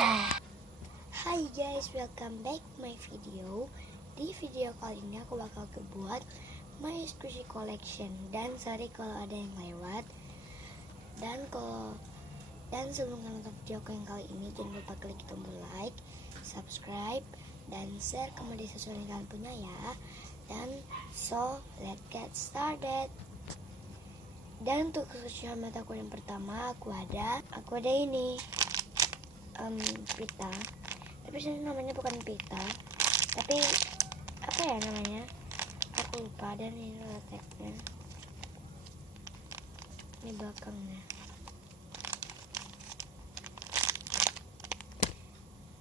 Hai guys, welcome back my video. Di video kali ini aku bakal buat my squishy collection. Dan sorry kalau ada yang lewat. Dan sebelum nonton video aku yang kali ini, jangan lupa klik tombol like, subscribe, dan share ke media sosial yang kalian punya ya. Dan so let's get started. Dan untuk kesucian mataku yang pertama aku ada ini pita, tapi sebenarnya namanya bukan pita, tapi apa ya namanya, aku lupa. Dan ini letaknya, ini belakangnya.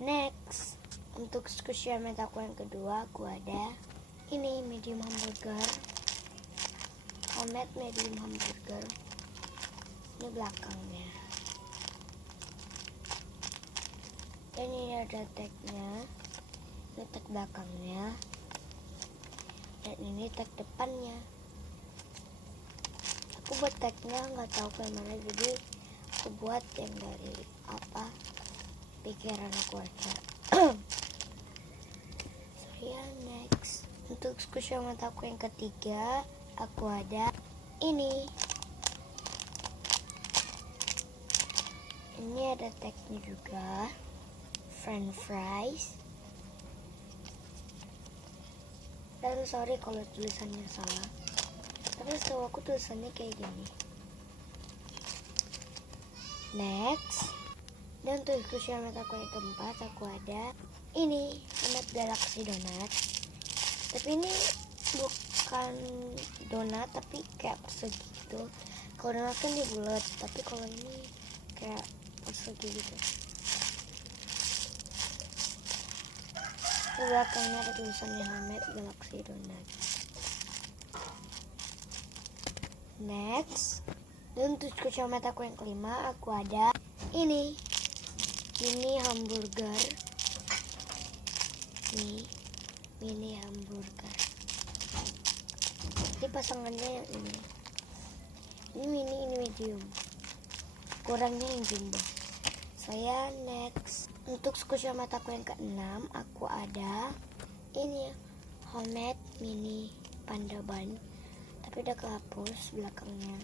Next, untuk squishy metaku yang kedua aku ada ini medium hamburger, homemade medium hamburger. Ini belakangnya. Dan ini ada tagnya, ini tag belakangnya, dan ini tag depannya. Aku buat tagnya nggak tahu kayak mana, jadi aku buat yang dari pikiran aku aja. So ya, next, untuk squishy mataku yang ketiga aku ada ini ada tagnya juga, French fries. Dan sorry kalau tulisannya salah, tapi setahu aku tulisannya kayak gini. Next, dan untuk squishy mataku yang keempat aku ada ini donat galaxy donat. Tapi ini bukan donat, tapi kayak persegi gitu. Kalau donat kan dia bulat, tapi kalau ini kayak persegi gitu. Di belakangnya ada tulisannya homemade galaxy donat. Next, dan untuk squishy mataku yang kelima aku ada ini mini hamburger. Mini hamburger. Ini pasangannya yang ini mini, ini medium, kurangnya yang jumbo. Saya next, untuk squishy mataku yang keenam aku ada ini homemade mini panda ban, tapi udah kehapus belakangnya.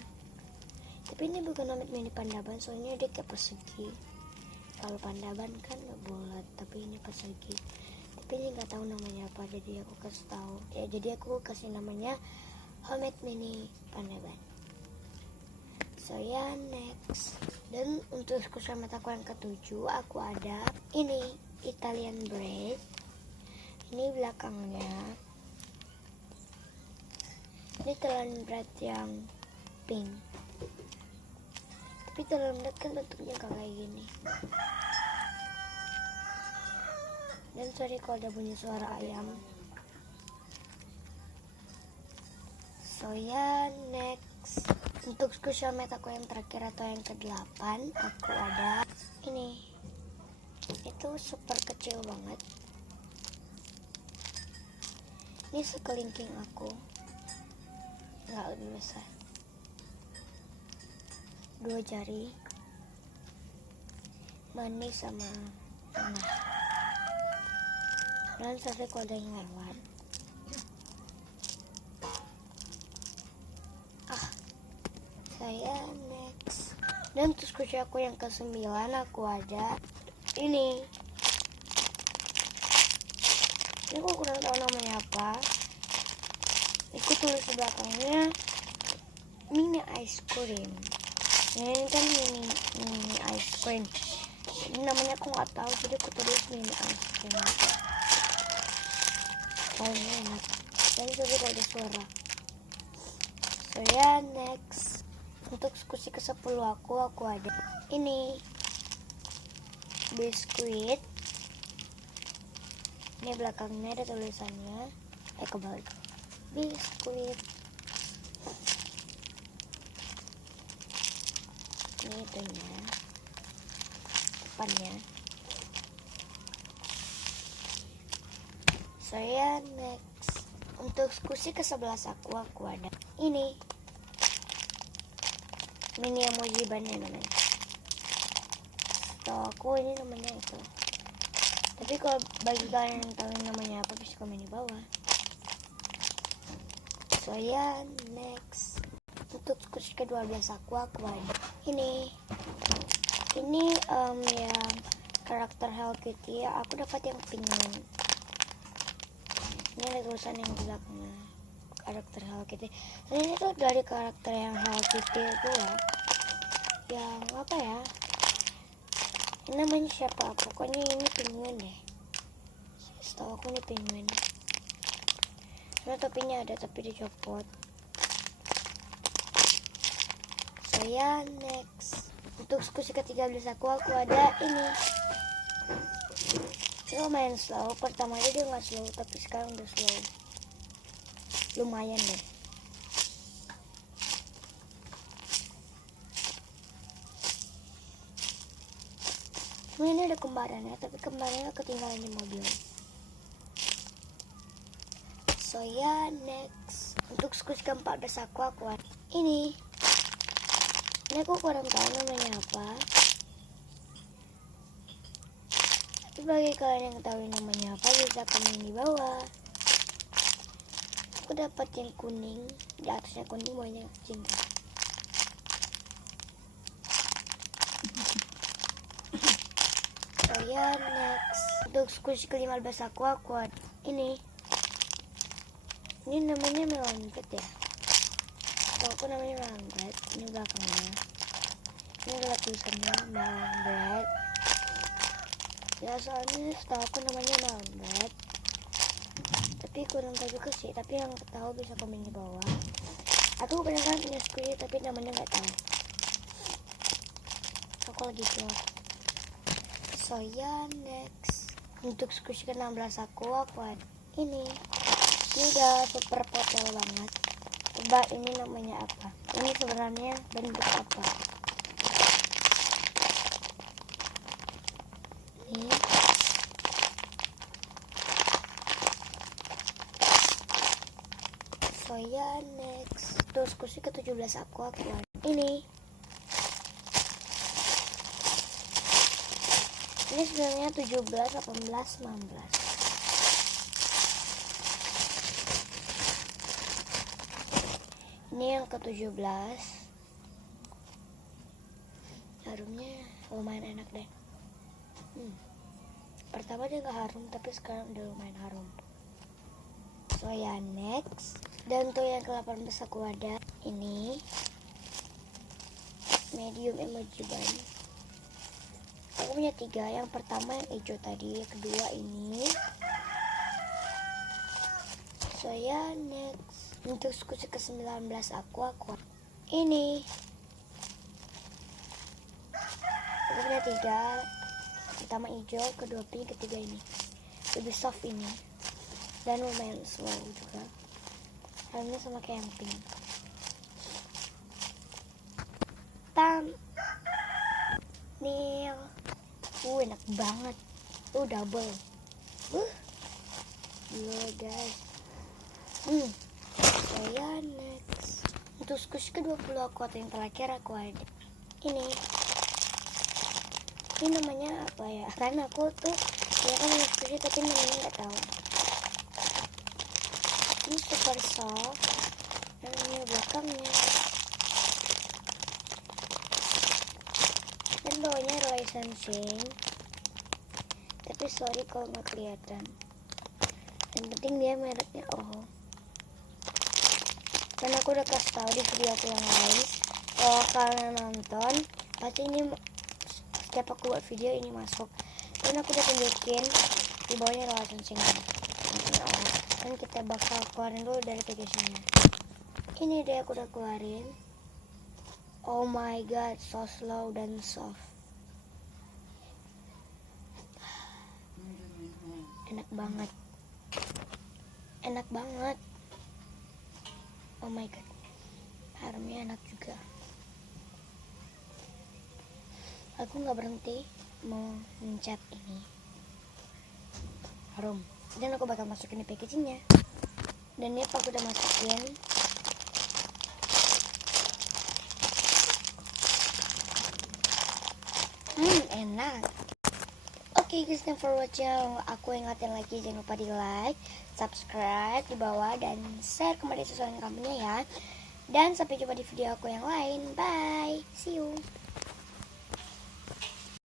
Tapi ini bukan homemade mini panda ban, soalnya dia kayak persegi. Kalau panda ban kan nggak bulat, tapi ini persegi. Tapi ini nggak tahu namanya apa, jadi aku kasih tahu ya, jadi aku kasih namanya homemade mini panda ban. So ya, next, dan untuk squishy mataku yang ketujuh aku ada ini Italian bread. Ini belakangnya, ini Italian bread yang pink, tapi dalam bread kan bentuknya kayak gini. Dan sorry kalau ada bunyi suara ayam. So ya, next, untuk squishy mataku yang terakhir atau yang ke-8 aku ada ini. Itu super kecil banget. Ini sekelingking aku, nggak lebih besar, 2 jari, manis sama panas. Dan sorry kalau ada yang lewat. Saya next, dan untuk squishy aku yang ke-9 aku ada ini aku kurang tahu namanya apa. Aku tulis di belakangnya mini ice cream. Ini kan mini ice cream. Ini namanya aku nggak tahu, jadi aku tulis mini ice cream. Kayaknya enak. Dan juga ada suara. So ya, next, untuk squishy ke-10 aku ada ini biskuit. Ini belakangnya ada tulisannya, kebalik, biskuit. Ini itunya, depannya. Saya next, untuk squishy ke-11 aku ada ini mini emoji bannya namanya. So setahu aku ini namanya itu. Tapi kalau bagi kalian yang tahu namanya apa bisa komen di bawah. So ya, next. Untuk kurs ke-12 aku ada ini yang karakter Hello Kitty ya. Aku dapat yang pink. Ini ada tulisan yang di belakangnya karakter Hello Kitty. Dan ini tuh dari karakter yang Hello Kitty itu ya. Yang apa ya? Ini namanya siapa? Pokoknya ini penguin deh. Setahu aku ini penguin. Karena topinya ada tapi dicopot. So ya, next. Untuk kursi ke-13 aku ada ini. Ini lumayan slow. Pertamanya dia nggak slow, tapi sekarang udah slow. Lumayan deh. Ini ada kembarannya, tapi kembarannya ketinggalan di mobil. So ya, next. Untuk kursi ke-14 aku ada ini. Ini aku kurang tahu namanya apa. Tapi bagi kalian yang tahu namanya apa bisa komen di bawah. Aku dapat yang kuning, di atasnya kuning banyak cinta. So ya, next. Untuk kursi ke-15 aku ada ini. Ini namanya melon bread ya. Kalau aku namanya melon bread. Ini belakangnya. Ini adalah tulisannya melon bread. Ya soalnya setahu aku namanya melon bread. Tapi kurang tahu juga sih. Tapi yang tahu bisa komen di bawah. Aku pernah kan punya squid tapi namanya nggak tahu. Aku lagi keluar. So ya, next. Untuk squid ke-16 aku ada ini. Ini udah super potel banget. Coba ini namanya apa? Ini sebenarnya bentuk apa? Ini. So ya, next. Terus kursi ke-17 aku ada ini. Ini sebenarnya 17, 18, 19. Ini yang ke-17. Harumnya lumayan enak deh. Pertama dia gak harum, tapi sekarang udah lumayan harum. So ya, next. Dan untuk yang ke-18 aku ada ini. Medium emoji bun. Aku punya 3. Yang pertama yang hijau tadi, yang kedua ini. So ya, next. Untuk kursi ke-19 aku ini. Aku punya 3. Pertama hijau, kedua pink, ketiga ini. Lebih soft ini. Dan lumayan slow juga. Halnya sama kayak yang pink. Nil. Enak banget. Double. Gila guys. Saya next. Untuk kursi ke-20 aku atau yang terakhir aku ada ini. Ini namanya apa ya? Karena aku tuh ya kan kursi tapi namanya nggak tahu. Ini super soft. Dan ini belakangnya. Dan bawahnya licensing. Tapi sorry kalau nggak kelihatan. Yang penting dia mereknya Dan aku udah kasih tahu di video aku yang lain. Kalau kalian nonton, pasti ini setiap aku buat video ini masuk. Dan aku udah tunjukin di bawahnya licensing. Dan kita bakal keluarin dulu dari packagingnya. Ini deh aku udah keluarin. Oh my god, so slow dan soft. Enak banget. Enak banget. Oh my god, harumnya enak juga. Aku nggak berhenti mau mencet ini harum. Dan aku bakal masukin di packagingnya. Dan ini aku udah masukin. enak. Oke guys, thanks for watching. Aku ingatin lagi, jangan lupa di like, subscribe di bawah, dan share ke media sosial kamunya ya. Dan sampai jumpa di video aku yang lain. Bye, see you.